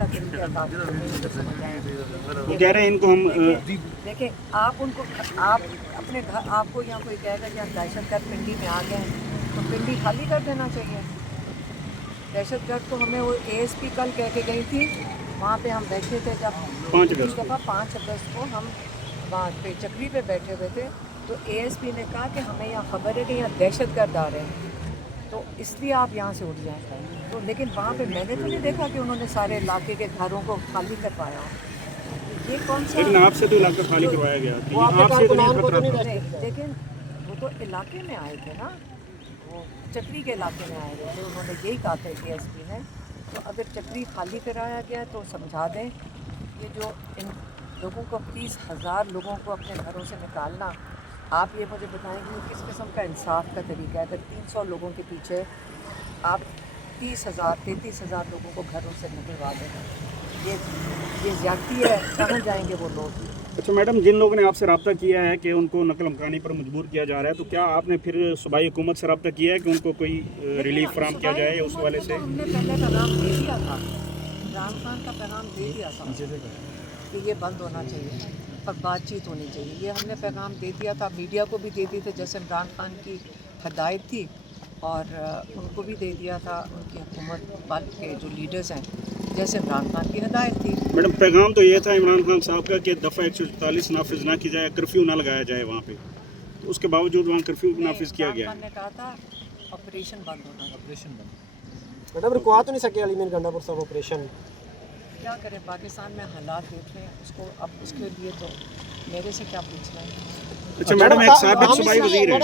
وہ کہہ رہے ہیں ان کو ہم دیکھیں آپ ان کو آپ اپنے گھر آپ کو یہاں کوئی کہے گا کہ آپ دہشت گرد پنڈی میں آ گئے ہیں تو پنڈی خالی کر دینا چاہیے. دہشت گرد تو ہمیں وہ اے ایس پی کل کہہ کے گئی تھی, وہاں پہ ہم بیٹھے تھے جب 5 پچھلی اگست دفعہ 5 اگست کو ہم وہاں پہ چکری پہ بیٹھے ہوئے تھے تو اے ایس پی نے کہا کہ ہمیں یہاں خبر ہے کہ یہاں دہشت گرد آ رہے ہیں تو اس لیے آپ یہاں سے اٹھ جائیں. تو لیکن وہاں پہ میں نے تو نہیں دیکھا کہ انہوں نے سارے علاقے کے گھروں کو خالی کروایا. یہ کون سا لیکن آپ سے تو علاقہ خالی کروایا گیا کہ وہ آپ سے تو نہیں کو خطرہ تو نہیں تھا. رہتے. لیکن وہ تو علاقے میں آئے تھے نا, وہ چکری کے علاقے میں آئے ہوئے تھے, انہوں نے یہی کہا تھا اے ایس پی نے. تو اگر چکری خالی کرایا گیا تو سمجھا دیں یہ جو ان لوگوں کو 30,000 لوگوں کو اپنے گھروں سے نکالنا, آپ یہ مجھے بتائیں کہ یہ کس قسم کا انصاف کا طریقہ ہے. اگر 300 لوگوں کے پیچھے آپ 30,000 33,000 لوگوں کو گھروں سے نکلوا دیں, یہ زیادتی ہے. کہاں جائیں گے وہ لوگ؟ اچھا میڈم, جن لوگوں نے آپ سے رابطہ کیا ہے کہ ان کو نقل مکانی پر مجبور کیا جا رہا ہے, تو کیا آپ نے پھر صوبائی حکومت سے رابطہ کیا ہے کہ ان کو کوئی ریلیف فراہم کیا جائے یا اس والے سے؟ ہم نے پہلے پیغام دے دیا تھا, عمران خان کا پیغام دے دیا تھا کہ یہ بند ہونا چاہیے اور بات چیت ہونی چاہیے. یہ ہم نے پیغام دے دیا تھا, میڈیا کو بھی دے دیے تھے جیسے عمران خان کی ہدایت تھی, اور ان کو بھی دے دیا تھا ان کی حکومت کے جو لیڈرز ہیں جیسے عمران خان کی ہدایت تھی. میڈم پیغام تو یہ تھا عمران خان صاحب کا کہ دفعہ 144 نافذ نہ کی جائے, کرفیو نہ لگایا جائے وہاں پہ, تو اس کے باوجود وہاں کرفیو نافذ کیا گیا عمران خان ہے. نے کہا تھا آپریشن بند ہونا, آپریشن بند. میڈم رکوا تو نہیں سکے علی میر گنڈا پور صاحب آپریشن؟ کیا کریں, پاکستان میں حالات دیکھ رہے ہیں اس کو, اب اس کے لیے تو میرے سے کیا پوچھ رہے ہیں؟ اچھا میڈم, ایک سابق صوبائی وزیر ہیں.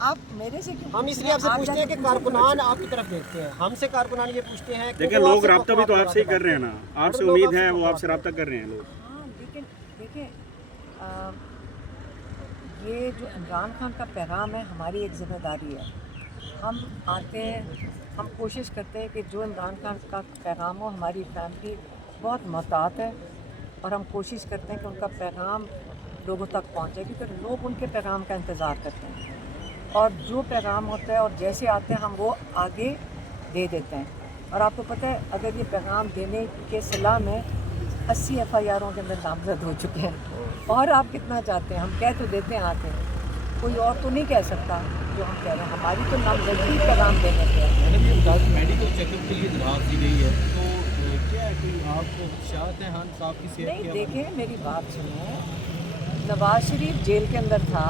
آپ میرے سے کیوں ہم اس لیے آپ سے پوچھتے ہیں کہ کارکنان آپ کی طرف دیکھتے ہیں, ہم سے کارکنان یہ پوچھتے ہیں کہ دیکھیں لوگ رابطہ بھی تو آپ سے ہی کر رہے ہیں نا, آپ سے امید ہے وہ آپ سے رابطہ کر رہے ہیں لوگ. ہاں لیکن دیکھیں یہ جو عمران خان کا پیغام ہے ہماری ایک ذمہ داری ہے. ہم آتے ہیں, ہم کوشش کرتے ہیں کہ جو عمران خان کا پیغام ہو, ہماری فیملی بہت محتاط ہے اور ہم کوشش کرتے ہیں کہ ان کا پیغام لوگوں تک پہنچے, کیونکہ لوگ ان کے پیغام کا انتظار کرتے ہیں اور جو پیغام ہوتا ہے اور جیسے آتے ہیں ہم وہ آگے دے دیتے ہیں. اور آپ کو پتہ ہے اگر یہ پیغام دینے کے صلہ میں 80 FIRوں کے اندر نامزد ہو چکے ہیں, اور آپ کتنا چاہتے ہیں؟ ہم کہہ تو دیتے ہیں آتے ہیں, کوئی اور تو نہیں کہہ سکتا جو ہم کہہ رہے ہیں. ہماری تو نامزدگی پیغام دینے کے ہے. میڈیکل چیک اپ کے لیے درخواست دی گئی ہے, تو کیا ہے کوئی آپ کو خدشات ہیں خان صاحب کی صحت نہیں کے؟ دیکھیں میری بات سنیں, نواز شریف جیل کے اندر تھا,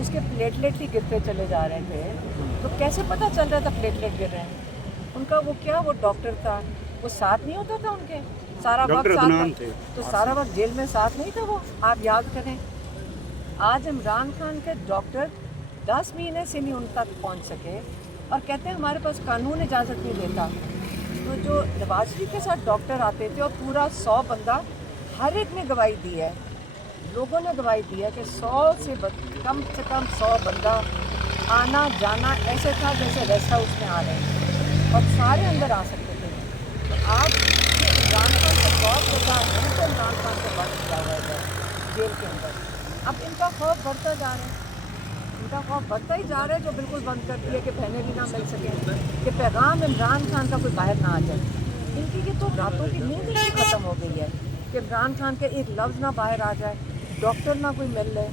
اس کے پلیٹلیٹ ہی گرتے چلے جا رہے تھے, تو کیسے پتہ چل رہا تھا پلیٹلیٹ گر رہے ہیں؟ ان کا وہ کیا, وہ ڈاکٹر تھا, وہ ساتھ نہیں ہوتا تھا ان کے سارا وقت ڈاکٹر ساتھ عدنان تھا, تھے. تو سارا وقت جیل میں ساتھ نہیں تھا وہ, آپ یاد کریں. آج عمران خان کے ڈاکٹر 10 مہینے سے نہیں ان تک پہنچ سکے اور کہتے ہیں ہمارے پاس قانون اجازت نہیں دیتا. تو جو نواز شریف کے ساتھ ڈاکٹر آتے تھے اور پورا 100 بندہ, ہر ایک نے گواہی دی ہے, لوگوں نے گواہی دی ہے کہ 100 سے کم 100 بندہ آنا جانا ایسے تھا جیسے ریسٹ ہاؤس میں آ رہے ہیں اور سارے اندر آ سکتے تھے. تو آپ عمران خان سے بہت زیادہ ہیں تو عمران خان سے بند کیا ہوا ہے جیل کے اندر. اب ان کا خوف بڑھتا جا رہا ہے, ان کا خوف بڑھتا ہی جا رہا ہے, جو بالکل بند کر دیا کہ بہنیں بھی نہ مل سکیں, کہ پیغام عمران خان کا کوئی باہر نہ آ جائے. ان کی یہ تو راتوں کی نیند ہی ختم ہو گئی ہے کہ عمران خان کے ایک لفظ نہ باہر آ جائے, ڈاکٹر نہ کوئی مل لے.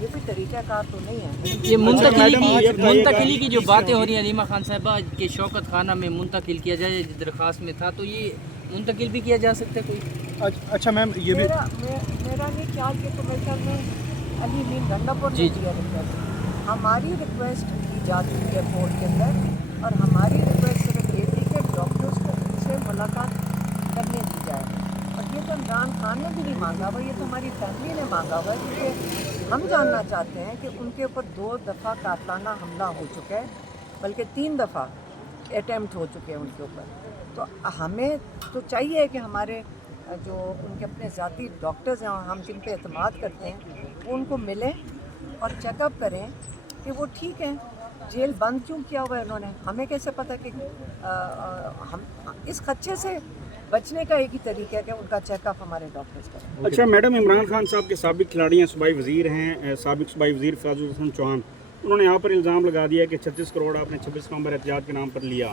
یہ کوئی طریقہ کار تو نہیں ہے. یہ منتقلی کی جو باتیں ہو رہی ہیں علیمہ خان صاحبہ کہ شوکت خانہ میں منتقل کیا جائے, درخواست میں تھا, تو یہ منتقل بھی کیا جا سکتا ہے کوئی؟ اچھا میم, یہ بھی میرا یہ خیال کہ تو میرے خیال میں علی میر گنڈا پور نے دیا ریکویسٹ, ہماری ریکویسٹ کی جاتی ہے کورٹ کے اندر, اور ہماری ریکویسٹ صرف یہ تھی کہ ڈاکٹرز کو ان سے ملاقات کرنے دی جائے. اور یہ تو عمران خان نے بھی نہیں مانگا ہوا, یہ تو ہماری فیملی نے مانگا ہوا ہے, کیونکہ ہم جاننا چاہتے ہیں کہ ان کے اوپر 2 دفعہ قاتلانہ حملہ ہو چکا ہے, بلکہ 3 دفعہ اٹیمپٹ ہو چکے ہیں ان کے اوپر. تو ہمیں تو چاہیے کہ ہمارے جو ان کے اپنے ذاتی ڈاکٹرز ہیں, ہم جن پہ اعتماد کرتے ہیں, وہ ان کو ملیں اور چیک اپ کریں کہ وہ ٹھیک ہیں. جیل بند کیوں کیا ہوا ہے انہوں نے, ہمیں کیسے پتہ کہ ہم اس خدشے سے بچنے کا ایک ہی طریقہ ہے کہ ان کا چیک اپ ہمارے ڈاکٹرز کریں. اچھا میڈم, عمران خان صاحب کے سابق کھلاڑی ہیں, صوبائی وزیر ہیں, سابق صوبائی وزیر فیاض الحسن چوہان, انہوں نے یہاں پر الزام لگا دیا کہ 36 کروڑ آپ نے 26 نومبر احتجاج کے نام پر لیا.